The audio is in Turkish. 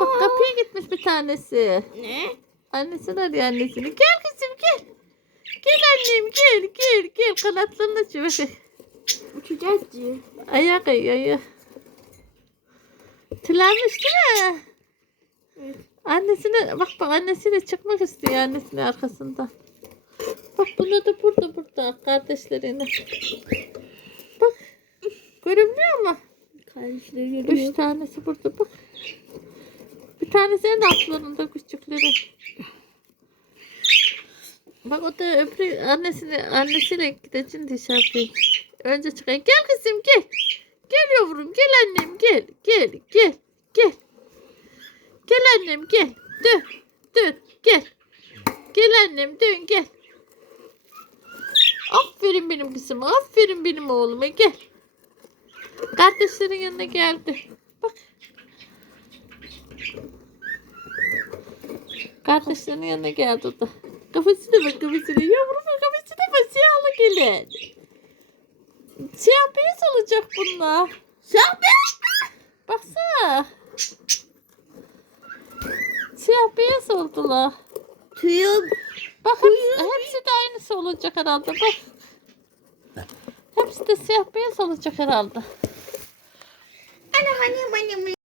bak kapıya gitmiş bir tanesi. Ne? Annesi arıyor annesini. Gel kızım gel. Gel annem gel gel gel kanatlarını açıyor. Bak. Uçacağız diyor. Ayak ayıyor ayak. Tülenmiş değil mi? Evet. Annesine bak bak annesiyle çıkmak istiyor annesinin arkasından. Bak buna da burada burada kardeşlerine. Bak görünmüyor mu? Kardeşleri Üç geliyor. tanesi burada bak. Bir tanesinin de altlarında küçükleri. Bak o da öbürü annesini annesiyle gideceksin dışarıya. Önce çıkıyor. Gel kızım gel. Gel yavrum gel annem gel. Gel gel gel. Gel annem gel. Dön dön gel. Gel annem dön gel. Aferin benim kızım. Aferin benim oğluma gel. Kardeşlerin yanına geldi. Bak. Kardeşlerin yanına geldi o da. Kafasına bak kafasına. Yavrumun kafasına bak siyahlı gelin. Siyah beyaz olacak bunlar. Sen Baksana. Siyah beyaz oldular. Tüyüm. Bak hepsi, hepsi de aynısı olacak herhalde. Bak. Hepsi de siyah beyaz olacak herhalde. Anam anam anam.